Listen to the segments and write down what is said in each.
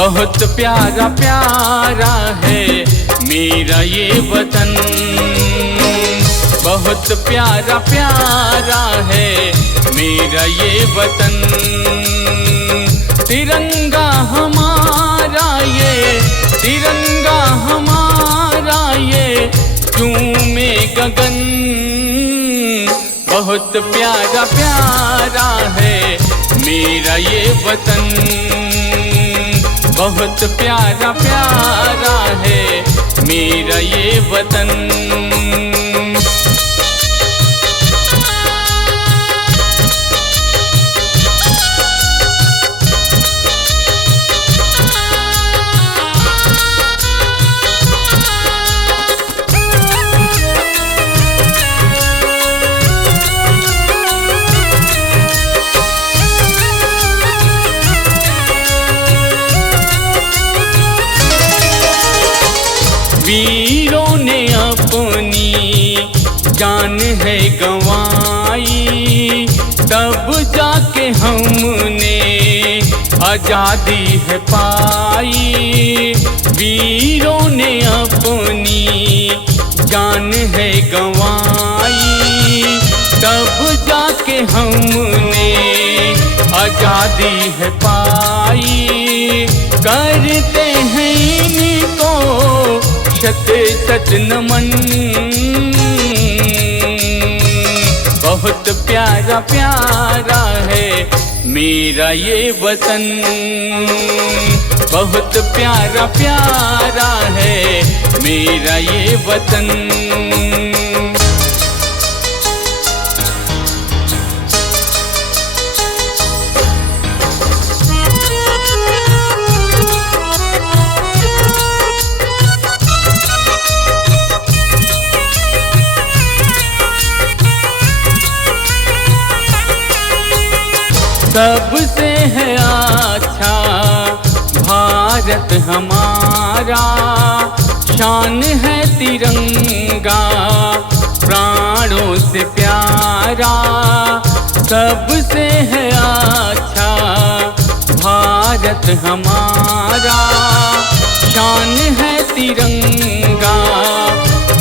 बहुत प्यारा प्यारा है मेरा ये वतन, बहुत प्यारा प्यारा है मेरा ये वतन। तिरंगा हमारा ये, तिरंगा हमारा ये झूमे गगन। बहुत प्यारा प्यारा है मेरा ये वतन, बहुत प्यारा प्यारा है मेरा ये वतन। वीरों ने अपनी जान है गंवाई, तब जाके हमने आजादी है पाई। वीरों ने अपनी जान है गंवाई, तब जाके हमने आजादी है पाई। करते हैं इनको शत शत नमन। बहुत प्यारा प्यारा है मेरा ये वतन, बहुत प्यारा प्यारा है मेरा ये वतन। सबसे है अच्छा भारत हमारा, शान है तिरंगा प्राणों से प्यारा। सबसे है अच्छा भारत हमारा, शान है तिरंगा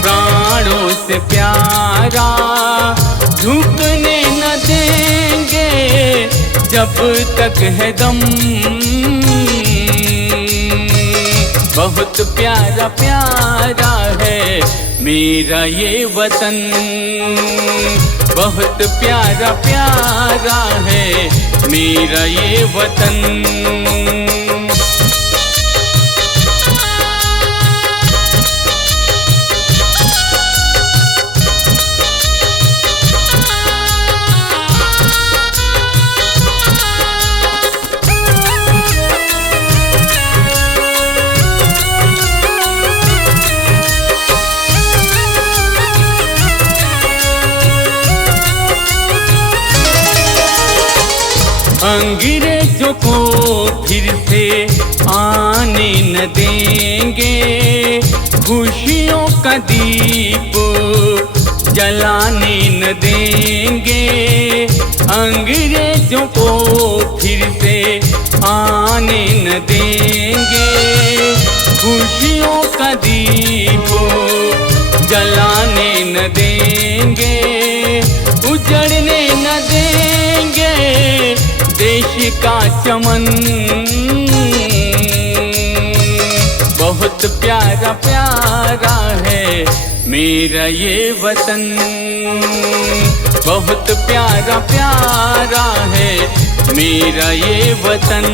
प्राणों से प्यारा। झुकने न देंगे जब तक है दम। बहुत प्यारा प्यारा है मेरा ये वतन, बहुत प्यारा प्यारा है मेरा ये वतन। अंग्रेजों को फिर से आने न देंगे, खुशियों का दीप जलाने न देंगे। अंग्रेजों को फिर से आने न देंगे, खुशियों का दीप जलाने न देंगे। उजड़ने न देंगे देश का चमन। बहुत प्यारा प्यारा है मेरा ये वतन, बहुत प्यारा प्यारा है मेरा ये वतन।